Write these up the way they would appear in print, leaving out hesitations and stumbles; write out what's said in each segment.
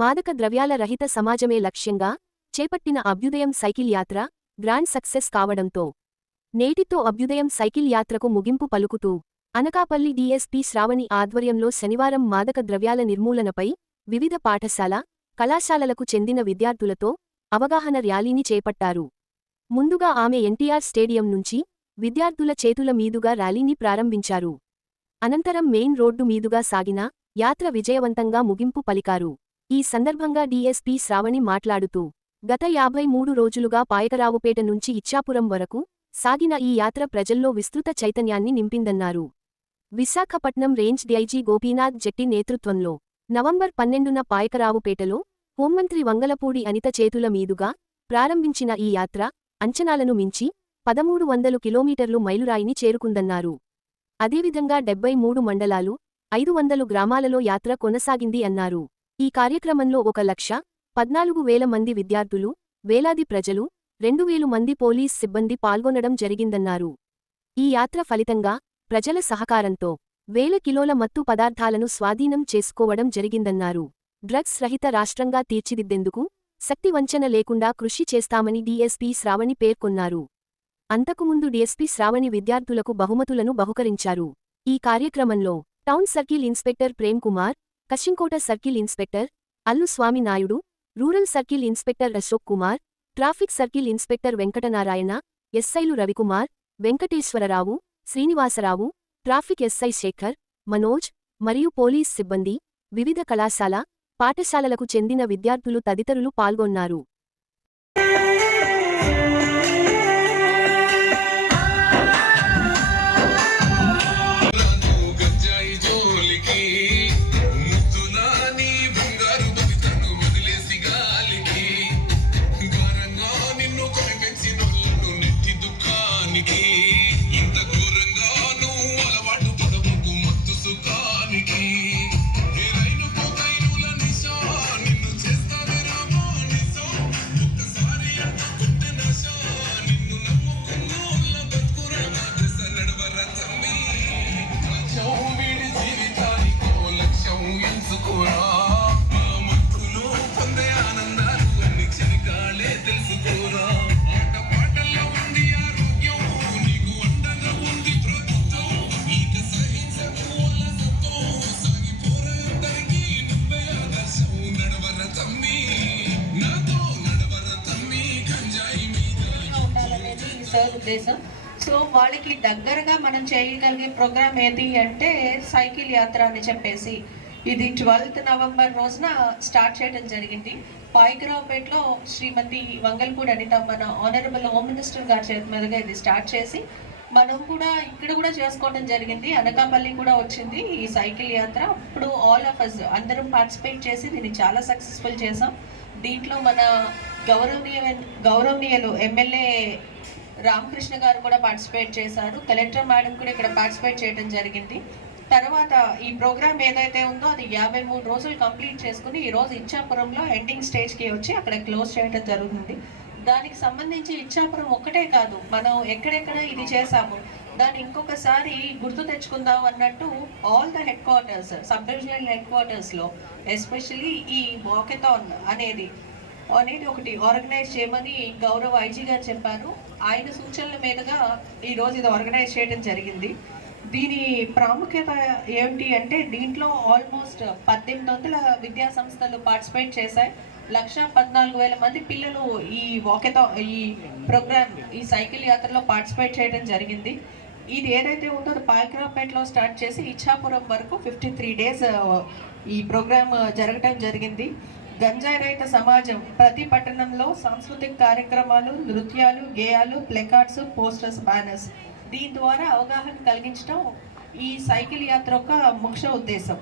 మాదక ద్రవ్యాల రహిత సమాజమే లక్ష్యంగా చేపట్టిన అభ్యుదయం సైకిల్ యాత్ర గ్రాండ్ సక్సెస్ కావడంతో నేటితో అభ్యుదయం సైకిల్ యాత్రకు ముగింపు పలుకుతూ అనకాపల్లి డీఎస్పీ శ్రావణి ఆధ్వర్యంలో శనివారం మాదక ద్రవ్యాల నిర్మూలనపై వివిధ పాఠశాల కళాశాలలకు చెందిన విద్యార్థులతో అవగాహన ర్యాలీని చేపట్టారు. ముందుగా ఆమె ఎన్టీఆర్ స్టేడియం నుంచి విద్యార్థుల చేతుల మీదుగా ర్యాలీని ప్రారంభించారు. అనంతరం మెయిన్ రోడ్డు మీదుగా సాగిన యాత్ర విజయవంతంగా ముగింపు పలికారు. ఈ సందర్భంగా డీఎస్పీ శ్రావణి మాట్లాడుతూ గత 53 రోజులుగా పాయకరావుపేట నుంచి ఇచ్చాపురం వరకు సాగిన ఈ యాత్ర ప్రజల్లో విస్తృత చైతన్యాన్ని నింపిందన్నారు. విశాఖపట్నం రేంజ్ డీఐజీ గోపీనాథ్ జెట్టి నేతృత్వంలో నవంబర్ 12న పాయకరావుపేటలో హోంమంత్రి వంగలపూడి అనిత చేతుల మీదుగా ప్రారంభించిన ఈ యాత్ర అంచనాలను మించి 1300 కిలోమీటర్లు మైలురాయిని చేరుకుందన్నారు. అదేవిధంగా 73 మండలాలు 500 గ్రామాలలో యాత్ర కొనసాగింది అన్నారు. ఈ కార్యక్రమంలో 1,14,000 మంది విద్యార్థులు, వేలాది ప్రజలు, 2,000 మంది పోలీస్ సిబ్బంది పాల్గొనడం జరిగిందన్నారు. ఈ యాత్ర ఫలితంగా ప్రజల సహకారంతో 1,000 కిలోల మత్తు పదార్థాలను స్వాధీనం చేసుకోవడం జరిగిందన్నారు. డ్రగ్స్ రహిత రాష్ట్రంగా తీర్చిదిద్దేందుకు శక్తి వంచన లేకుండా కృషి చేస్తామని డీఎస్పీ శ్రావణి పేర్కొన్నారు. అంతకుముందు డీఎస్పీ శ్రావణి విద్యార్థులకు బహుమతులను బహుకరించారు. ఈ కార్యక్రమంలో town circle inspector Prem Kumar, Kasimkota circle inspector Allu Swamy Naidu, rural circle inspector Ashok Kumar, traffic circle inspector Venkatanarayana, ఎస్ఐలు రవికుమార్, వెంకటేశ్వరరావు, శ్రీనివాసరావు, ట్రాఫిక్ ఎస్ఐ శేఖర్, మనోజ్ మరియు పోలీస్ సిబ్బంది, వివిధ కళాశాల, పాఠశాలలకు చెందిన విద్యార్థులు తదితరులు పాల్గొన్నారు. ఉద్దేశం. సో వాళ్ళకి దగ్గరగా మనం చేయగలిగే ప్రోగ్రామ్ ఏది అంటే సైకిల్ యాత్ర అని చెప్పేసి ఇది 12th నవంబర్ రోజున స్టార్ట్ చేయడం జరిగింది. పాయకరావుపేటలో శ్రీమతి వంగల్పూడి అనిత మన ఆనరబుల్ హోమ్ మినిస్టర్ గారి చేతి మీదుగా ఇది స్టార్ట్ చేసి మనం కూడా ఇక్కడ కూడా చేసుకోవడం జరిగింది. అనకాపల్లి కూడా వచ్చింది ఈ సైకిల్ యాత్ర. ఇప్పుడు ఆల్ ఆఫ్ అస్ అందరం పార్టిసిపేట్ చేసి దీన్ని చాలా సక్సెస్ఫుల్ చేసాం. దీంట్లో మన గౌరవనీయులు ఎమ్మెల్యే రామకృష్ణ గారు కూడా పార్టిసిపేట్ చేశారు. కలెక్టర్ మేడం కూడా ఇక్కడ పార్టిసిపేట్ చేయడం జరిగింది. తర్వాత ఈ ప్రోగ్రామ్ ఏదైతే ఉందో అది 53 రోజులు కంప్లీట్ చేసుకుని ఈరోజు ఇచ్చాపురంలో ఎండింగ్ స్టేజ్కి వచ్చి అక్కడ క్లోజ్ చేయడం జరుగుతుంది. దానికి సంబంధించి ఇచ్చాపురం ఒక్కటే కాదు, మనం ఎక్కడెక్కడ ఇది చేసాము దాన్ని ఇంకొకసారి గుర్తు తెచ్చుకుందాం అన్నట్టు all the head quarters, sub divisional head క్వార్టర్స్లో ఎస్పెషల్లీ ఈ వాకథాన్ అనేది ఒకటి ఆర్గనైజ్ చేయమని గౌరవ ఐజీ గారు చెప్పారు. ఆయన సూచనల మీదుగా ఈరోజు ఇది ఆర్గనైజ్ చేయడం జరిగింది. దీని ప్రాముఖ్యత ఏమిటి అంటే దీంట్లో ఆల్మోస్ట్ 1800 విద్యా సంస్థలు పార్టిసిపేట్ చేశాయి. 1,14,000 మంది పిల్లలు ఈ ప్రోగ్రామ్ ఈ సైకిల్ యాత్రలో పార్టిసిపేట్ చేయడం జరిగింది. ఇది ఏదైతే ఉందో పాయకరావుపేటలో స్టార్ట్ చేసి ఇచ్చాపురం వరకు 53 డేస్ ఈ ప్రోగ్రామ్ జరగటం జరిగింది. గంజాయి రహిత సమాజం ప్రతి పట్టణంలో సాంస్కృతిక కార్యక్రమాలు, నృత్యాలు, గేయాలు, ప్లెకార్డ్స్, పోస్టర్స్, బ్యానర్స్ దీని ద్వారా అవగాహన కలిగించడం ఈ సైకిల్ యాత్ర యొక్క ముఖ్య ఉద్దేశం.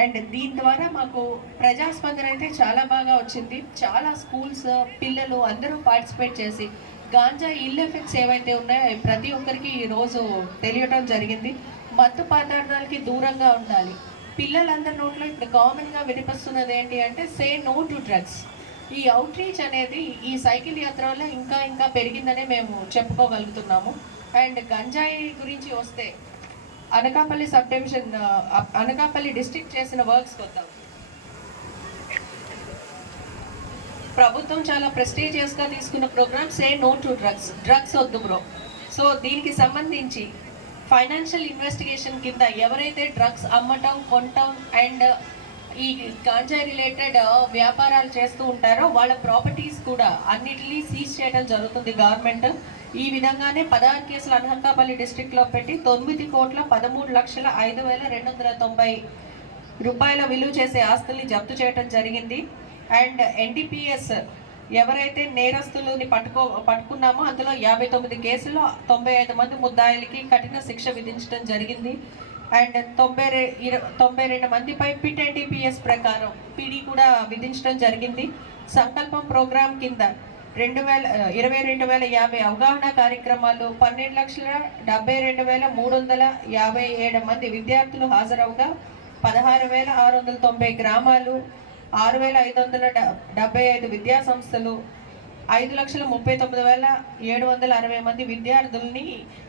అండ్ దీని ద్వారా మాకు ప్రజాస్పందన అయితే చాలా బాగా వచ్చింది. చాలా స్కూల్స్ పిల్లలు అందరూ పార్టిసిపేట్ చేసి గాంజా ఇల్ ఎఫెక్ట్స్ ఏవైతే ఉన్నాయో ప్రతి ఒక్కరికి ఈరోజు తెలియటం జరిగింది. మత్తు పదార్థాలకి దూరంగా ఉండాలి. పిల్లలందరి నోట్లో ఇప్పుడు కామన్గా వినిపిస్తున్నది ఏంటి అంటే సే నో టు డ్రగ్స్. ఈ అవుట్ రీచ్ అనేది ఈ సైకిల్ యాత్రలో ఇంకా పెరిగిందనే మేము చెప్పుకోగలుగుతున్నాము. అండ్ గంజాయి గురించి వస్తే Anakapalli sub division Anakapalli district చేసిన వర్క్స్ కొద్దాం. ప్రభుత్వం చాలా ప్రెస్టీజియస్గా తీసుకున్న programme say no to drugs వద్దు బ్రో. సో దీనికి సంబంధించి ఫైనాన్షియల్ ఇన్వెస్టిగేషన్ కింద ఎవరైతే డ్రగ్స్ అమ్మటం కొనటం అండ్ ఈ గాంజా రిలేటెడ్ వ్యాపారాలు చేస్తూ ఉంటారో వాళ్ళ ప్రాపర్టీస్ కూడా అన్నిటినీ సీజ్ చేయడం జరుగుతుంది గవర్నమెంట్. ఈ విధంగానే 16 కేసులు అనకాపల్లి డిస్ట్రిక్ట్లో పెట్టి 9,13,05,290 రూపాయల విలువ చేసే ఆస్తుల్ని జప్తు చేయడం జరిగింది. అండ్ ఎన్డీపీఎస్ ఎవరైతే నేరస్తులని పట్టుకున్నామో అందులో 59 కేసుల్లో 95 మంది ముద్దాయిలకి కఠిన శిక్ష విధించడం జరిగింది. అండ్ 92 మందిపై పిట్ ఎన్డీపీఎస్ ప్రకారం పీడీ కూడా విధించడం జరిగింది. సంకల్పం ప్రోగ్రాం కింద 22,050 అవగాహన కార్యక్రమాలు 12,72,357 మంది విద్యార్థులు హాజరవగా 16,690 గ్రామాలు, 6,575 విద్యా సంస్థలు, 5,39,760 మంది విద్యార్థుల్ని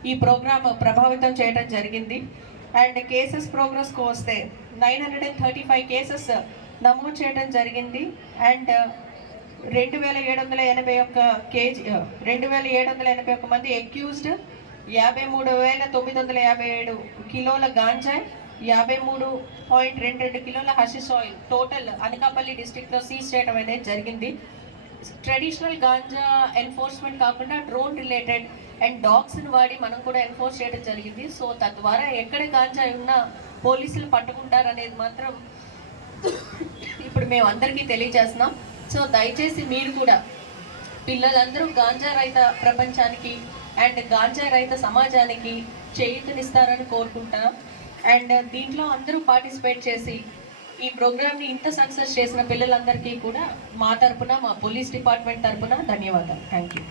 ఈ ప్రోగ్రాం ప్రభావితం చేయడం జరిగింది. అండ్ కేసెస్ ప్రోగ్రెస్కి వస్తే 935 కేసెస్ నమోదు చేయడం జరిగింది. అండ్ 2,781 మంది అక్యూజ్డ్, 53,957 కిలోల గాంజాయ్, 53.22 కిలోల హషిష్ ఆయిల్ టోటల్ అనకాపల్లి డిస్ట్రిక్ట్లో సీజ్ చేయడం అనేది జరిగింది. ట్రెడిషనల్ గాంజా ఎన్ఫోర్స్మెంట్ కాకుండా డ్రోన్ రిలేటెడ్ అండ్ డాగ్స్ని వాడి మనం కూడా ఎన్ఫోర్స్ చేయడం జరిగింది. సో తద్వారా ఎక్కడ గాంజా ఉన్నా పోలీసులు పట్టుకుంటారనేది మాత్రం ఇప్పుడు మేము అందరికీ తెలియజేస్తున్నాం. సో దయచేసి మీరు కూడా పిల్లలందరూ గాంజా రహిత ప్రపంచానికి అండ్ గాంజా రహిత సమాజానికి చేయూతనిస్తారని కోరుకుంటున్నాం. అండ్ దీంట్లో అందరూ పార్టిసిపేట్ చేసి ఈ ప్రోగ్రామ్ని ఇంత సక్సెస్ చేసిన పిల్లలందరికీ కూడా మా తరపున, మా పోలీస్ డిపార్ట్మెంట్ తరపున ధన్యవాదాలు. Thank you.